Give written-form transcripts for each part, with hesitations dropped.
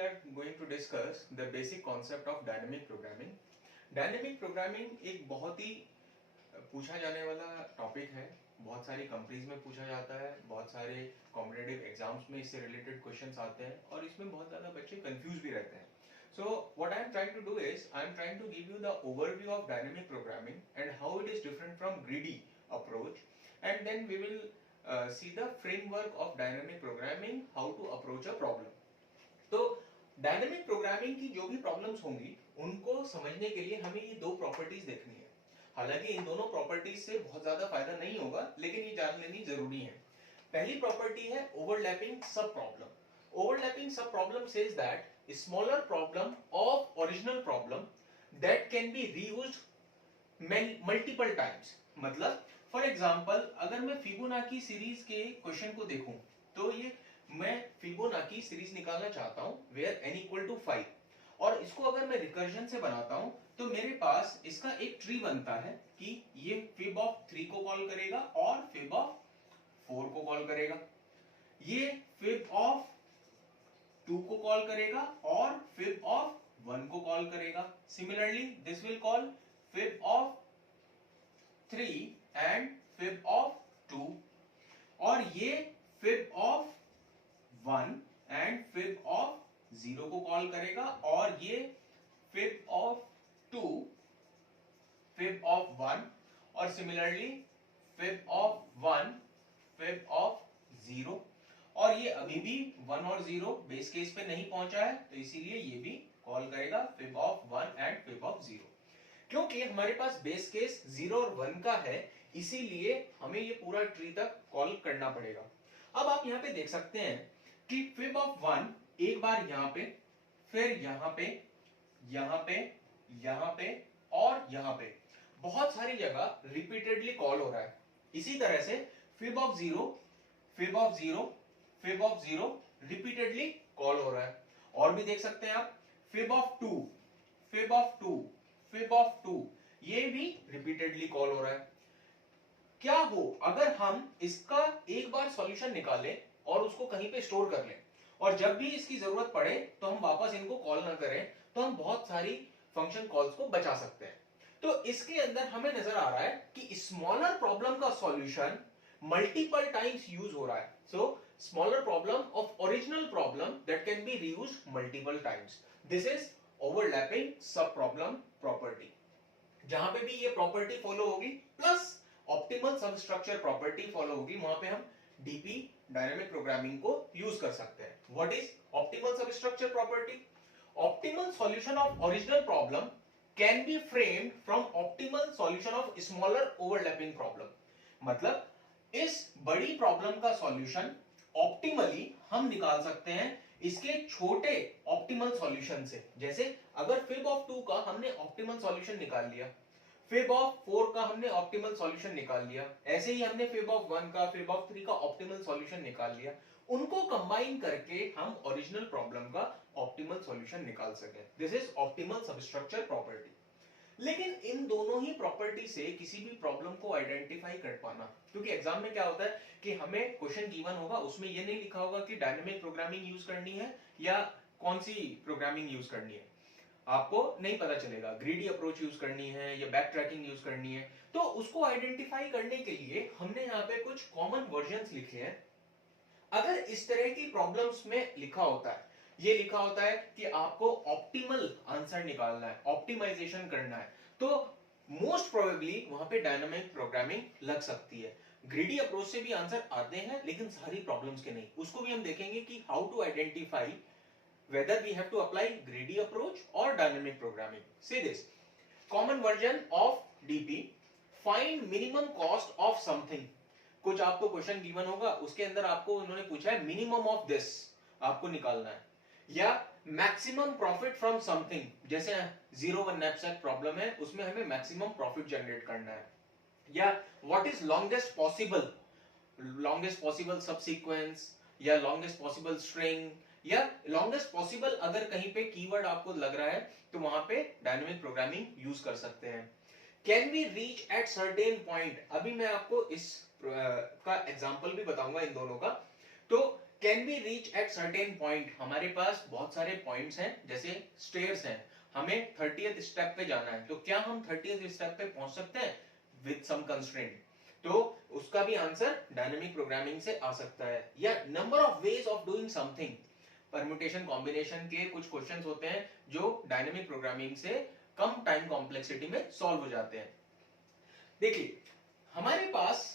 are going to discuss the basic concept of dynamic programming. Dynamic programming एक बहुत ही पूछा जाने वाला टॉपिक है, बहुत सारी कंपनीज में पूछा जाता है, बहुत सारे कॉम्पिटिटिव एग्जाम्स में इससे रिलेटेड क्वेश्चंस आते हैं और इसमें बहुत ज़्यादा बच्चे कंफ्यूज भी रहते हैं. So what I am trying to do is I am trying to give you the overview of dynamic programming and how it is different from greedy approach, and then we will see the framework of dynamic programming, how to approach a problem. तो dynamic programming की जो भी problems होंगी उनको समझने के लिए हमें ये दो प्रॉपर्टीज देखनी है. हालांकि इन दोनों प्रॉपर्टीज से बहुत ज्यादा फायदा नहीं होगा, लेकिन ये जान लेनी जरूरी है. पहली प्रॉपर्टी है overlapping sub problem. Overlapping sub problem says that smaller problem of original problem that can be reused multiple times. मतलब फॉर एग्जांपल अगर मैं फिबोनाची सीरीज के क्वेश्चन को देखूं तो ये मैं फिबोनाची सीरीज निकालना चाहता हूं वेयर n इक्वल टू 5, और इसको अगर मैं रिकर्जन से बनाता हूं तो मेरे पास इसका एक ट्री बनता है कि ये फिब ऑफ 3 को कॉल करेगा और फिब ऑफ 4 को कॉल करेगा, ये फिब ऑफ 2 को कॉल करेगा और फिब ऑफ 1 को कॉल करेगा. Similarly this will call fib of 3 and fib of 2, और ये fib of 1 and fib of 0 को कॉल करेगा, और ये फिब ऑफ 2, फिब ऑफ 1, और similarly fib of 1, fib of 0, और ये अभी भी 1 और 0 बेस केस पे नहीं पहुंचा है तो इसीलिए ये भी कॉल करेगा fib of 1 and fib of 0. क्योंकि हमारे पास बेस केस 0 और 1 का है इसीलिए हमें ये पूरा ट्री तक कॉल करना पड़ेगा. अब आप यहाँ पे देख सकते हैं कि फिब ऑफ 1 एक बार यहाँ पे, फिर यहाँ पे, यहाँ पे, यहाँ पे और यहाँ पे बहुत सारी जगह रिपीटेडली कॉल हो रहा है. इसी तरह से fib of 0, fib of 0, fib of 0 repeatedly call हो रहा है. और भी देख सकते हैं आप fib of 2, fib of 2, fib of 2 ये भी रिपीटेडली कॉल हो रहा है. क्या हो अगर हम इसका एक बार सॉल्यूशन निकालें और उसको कहीं पे स्टोर कर लें, और जब भी इसकी जरूरत पड़े तो हम वापस इनको कॉल ना करें, तो हम बहुत सारी फंक्शन कॉल्स को बचा सकते हैं. तो इसके अंदर हमें नजर आ रहा है कि स्मॉलर प्रॉब्लम का सॉल्यूशन मल्टीपल टाइम्स यूज हो रहा है. So smaller problem of original problem that can be reused multiple times. This is overlapping sub problem property. जहां पे भी ये प्रॉपर्टी फॉलो होगी plus optimal substructure property follow होगी, वहां पे हम डीपी डायनेमिक प्रोग्रामिंग को यूज कर सकते हैं. What is optimal substructure property? Optimal solution of original problem can be framed from optimal solution of smaller overlapping problem. मतलब इस बड़ी प्रॉब्लम का सॉल्यूशन ऑप्टिमली हम निकाल सकते हैं इसके छोटे ऑप्टिमल सॉल्यूशन से. जैसे अगर फिब ऑफ 2 का हमने ऑप्टिमल सॉल्यूशन निकाल लिया, फिब ऑफ 4 का हमने ऑप्टिमल सॉल्यूशन निकाल लिया, ऐसे ही हमने फिब ऑफ 1 का, फिब ऑफ 3 का ऑप्टिमल सॉल्यूशन निकाल लिया, उनको कंबाइन करके हम ओरिजिनल प्रॉब्लम का ऑप्टिमल सॉल्यूशन निकाल सके. This is optimal substructure property. लेकिन इन दोनों ही प्रॉपर्टी से किसी भी प्रॉब्लम को आइडेंटिफाई कर पाना, क्योंकि एग्जाम में क्या होता है कि हमें क्वेश्चन गिवन होगा, उसमें ये नहीं लिखा होगा कि डायनेमिक प्रोग्रामिंग यूज करनी है या कौन सी प्रोग्रामिंग यूज करनी है. आपको नहीं पता चलेगा ग्रीडी अप्रोच यूज करनी है या बैक ट्रैकिंग यूज करनी है. तो उसको आइडेंटिफाई करने के लिए हमने यहाँ पे कुछ कॉमन वर्जन्स लिखे हैं. अगर इस तरह की प्रॉब्लम्स में लिखा होता है, ये लिखा होता है कि आपको ऑप्टिमल आंसर निकालना है, ऑप्टिमाइजेशन करना है, तो मोस्ट प्रोबेबली वहां पे डायनामिक प्रोग्रामिंग लग सकती है. ग्रीडी अप्रोच से भी आंसर आते हैं लेकिन सारी प्रॉब्लम्स के नहीं. उसको भी हम देखेंगे कि how to identify whether we have to apply greedy approach or dynamic programming. See this common version of DP, find minimum cost of something. कुछ आपको क्वेश्चन गिवन होगा, उसके अंदर आपको उन्होंने पूछा है मिनिमम ऑफ दिस आपको निकालना है, या मैक्सिमम प्रॉफिट फ्रॉम समथिंग. जैसे 0-1 नैपसैक प्रॉब्लम है, उसमें हमें मैक्सिमम प्रॉफिट जनरेट करना है, या व्हाट इज लॉन्गेस्ट पॉसिबल सब सीक्वेंस, या लॉन्गेस्ट पॉसिबल स्ट्रिंग, या लॉन्गेस्ट पॉसिबल अगर कहीं पे कीवर्ड आपको लग रहा है तो वहां पे डायनेमिक प्रोग्रामिंग यूज कर सकते हैं. Can we reach at certain point, अभी मैं आपको इस का एग्जांपल भी बताऊंगा इन दोनों का. तो can be reach at certain point, हमारे पास बहुत सारे पॉइंट्स हैं, जैसे स्टेयर्स हैं, हमें 30th स्टेप पे जाना है, तो क्या हम 30th स्टेप पे पहुंच सकते हैं विद सम कंस्ट्रेंट? तो उसका भी आंसर डायनेमिक प्रोग्रामिंग से आ सकता है। या number of ways of doing something, permutation combination के कुछ क्वेश्चंस होते हैं जो डायनेमिक प्रोग्रामिंग से कम टाइम कॉम्प्लेक्सिटी में सॉल्व हो जाते हैं। देखिए, हमारे पास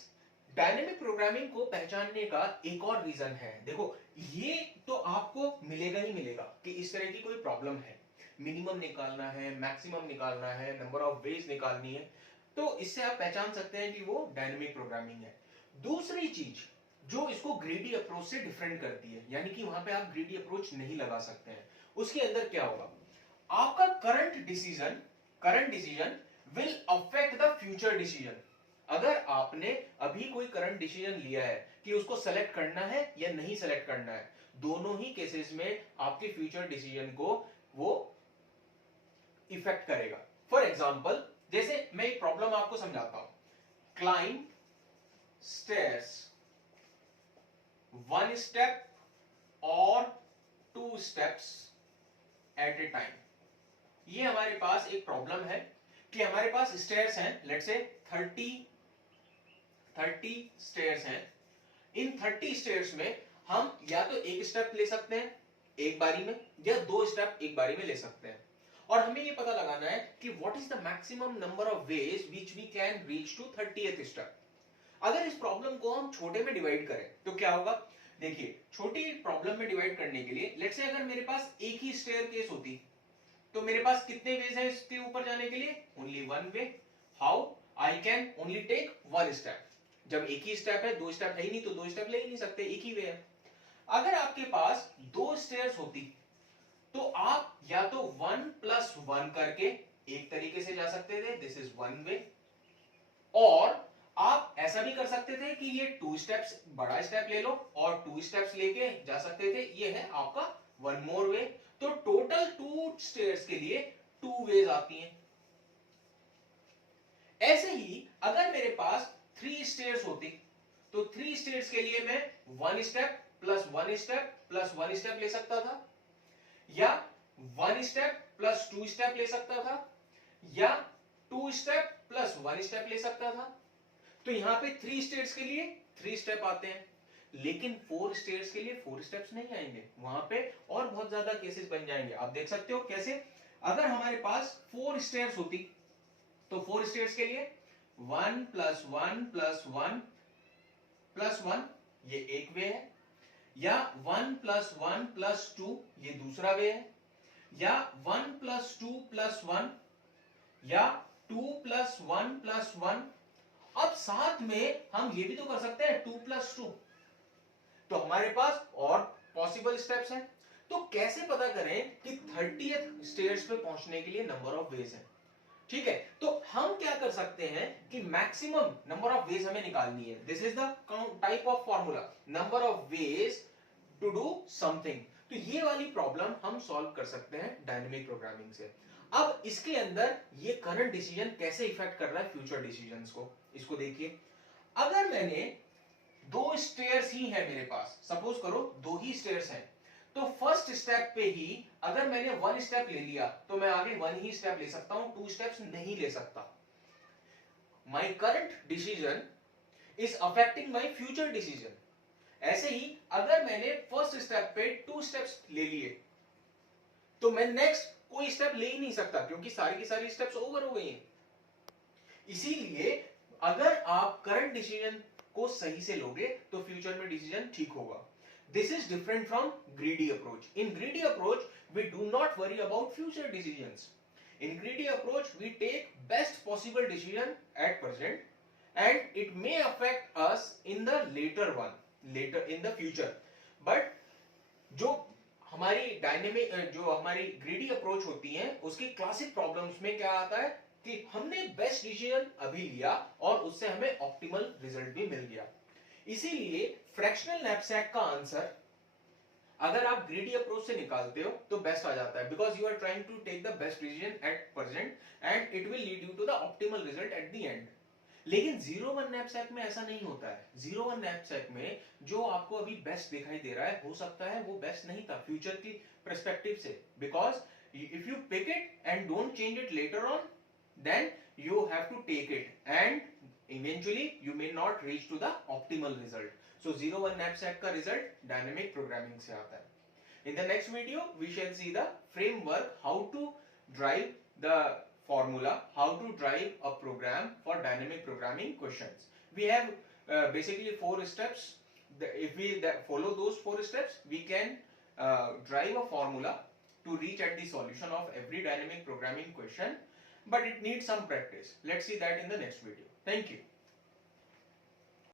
डायनेमिक प्रोग्रामिंग को पहचानने का एक और रीजन है। देखो, ये तो आपको मिलेगा ही मिलेगा कि इस तरह की कोई प्रॉब्लम है, मिनिमम निकालना है, मैक्सिमम निकालना है, नंबर ऑफ वेज निकालनी है, तो इससे आप पहचान सकते हैं कि वो डायनेमिक प्रोग्रामिंग है। दूसरी चीज जो इसको ग्रीडी अप्रोच से डिफरेंट करती है, यानी कि वहां पे आप ग्रीडी अप्रोच नहीं लगा सकते हैं, उसके अंदर क्या होगा, आपका current decision will affect the future decision. अगर आपने अभी कोई करंट डिसीजन लिया है कि उसको सेलेक्ट करना है या नहीं सेलेक्ट करना है, दोनों ही केसेस में आपके फ्यूचर डिसीजन को वो इफेक्ट करेगा। फॉर एग्जाम्पल, जैसे मैं एक प्रॉब्लम आपको समझाता हूं, क्लाइंब स्टेयर्स 1 स्टेप और 2 स्टेप्स एट ए टाइम। ये हमारे पास एक प्रॉब्लम है कि हमारे पास स्टेयर्स हैं, लेट्स से 30 स्टेयर्स हैं। इन 30 स्टेयर्स में हम या तो एक स्टेप ले सकते हैं एक बारी में, या 2 स्टेप एक बारी में ले सकते हैं। और हमें ये पता लगाना है कि what is the maximum number of ways which we can reach to 30th step. अगर इस प्रॉब्लम को हम छोटे में डिवाइड करें तो क्या होगा, देखिए, छोटी प्रॉब्लम में डिवाइड करने के लिए लेट्स से अगर मेरे पास एक ही स्टेयर केस होती तो मेरे पास कितने वेज हैं इसके ऊपर जाने के लिए, only 1 way. How, I can only take 1 step. जब एक ही स्टेप है, 2 स्टेप है ही नहीं, तो 2 स्टेप ले ही नहीं सकते, एक ही वे है। अगर आपके पास 2 स्टेयर्स होती तो आप या तो 1 + 1 करके एक तरीके से जा सकते थे, दिस इज 1 वे, और आप ऐसा भी कर सकते थे कि ये 2 स्टेप्स, बड़ा स्टेप ले लो और 2 स्टेप्स लेके जा सकते थे, ये है आपका 1 मोर वे। तो टोटल 2 स्टेयर्स के लिए 2 वेज आती हैं। ऐसे ही अगर मेरे पास 3 स्टेयर्स होती तो 3 स्टेयर्स के लिए मैं 1 स्टेप + 1 स्टेप + 1 स्टेप ले सकता था, या 1 स्टेप + 2 स्टेप ले सकता था, या 2 स्टेप + 1 स्टेप ले सकता था। तो यहां पे 3 स्टेयर्स के लिए 3 स्टेप आते हैं, लेकिन 4 स्टेयर्स के लिए 4 स्टेप्स नहीं आएंगे, वहां पे और बहुत ज्यादा केसेस बन जाएंगे। आप देख सकते हो कैसे, अगर हमारे पास 4 स्टेयर्स होती तो 4 स्टेयर्स के लिए 1 + 1 + 1 + 1 ये एक वे है, या 1 + 1 + 2 ये दूसरा वे है, या 1 + 2 + 1, या 2 + 1 + 1। अब साथ में हम ये भी तो कर सकते हैं 2 + 2, तो हमारे पास और पॉसिबल स्टेप्स हैं। तो कैसे पता करें कि 30th स्टेयर्स पे पहुंचने के लिए नंबर ऑफ वेज है? ठीक है, तो हम क्या कर सकते हैं कि मैक्सिमम नंबर ऑफ वेज हमें निकालनी है। This is the type of formula, number of ways to do something. तो ये वाली प्रॉब्लम हम सॉल्व कर सकते हैं डायनेमिक प्रोग्रामिंग से। अब इसके अंदर ये करंट डिसीजन कैसे इफेक्ट कर रहा है फ्यूचर डिसीजंस को, इसको देखिए। अगर मैंने 2 स्टेयर्स ही है मेरे पास, सपोज करो 2 ही स्टेयर्स हैं, तो फर्स्ट स्टेप पे ही अगर मैंने 1 स्टेप ले लिया तो मैं आगे 1 ही स्टेप ले सकता हूं, 2 स्टेप्स नहीं ले सकता। My current decision is affecting my future decision. ऐसे ही अगर मैंने फर्स्ट स्टेप पे 2 स्टेप्स ले लिए तो मैं नेक्स्ट कोई स्टेप ले ही नहीं सकता, क्योंकि सारी की सारी स्टेप्स ओवर हो गई हैं। इसीलिए अगर आप करंट डिसीजन को सही से लोगे तो फ्यूचर में डिसीजन ठीक होगा। This is different from greedy approach. In greedy approach, we do not worry about future decisions. In greedy approach, we take best possible decision at present, and it may affect us in the later in the future. But जो हमारी greedy approach होती है, उसकी classic problems में क्या आता है कि हमने best decision अभी लिया और उससे हमें optimal result भी मिल गया। इसीलिए फ्रैक्शनल नैपसैक का आंसर अगर आप ग्रीडी अप्रोच से निकालते हो तो बेस्ट आ जाता है, because you are trying to take the best decision at present and it will lead you to the optimal result at the end. लेकिन 0-1 नैपसैक में ऐसा नहीं होता है। 0-1 नैपसैक में जो आपको अभी बेस्ट दिखाई दे रहा है, हो सकता है वो बेस्ट नहीं था फ्यूचर की पर्सपेक्टिव से, because if you pick it and don't change it later on, then you have to take it and eventually you may not reach to the optimal result. So 0-1 knapsack का result dynamic programming से आता है. In the next video we shall see the framework, how to drive the formula, how to drive a program for dynamic programming questions. We have basically 4 steps. If we follow those 4 steps, we can drive a formula to reach at the solution of every dynamic programming question, but it needs some practice. Let's see that in the next video. Thank you.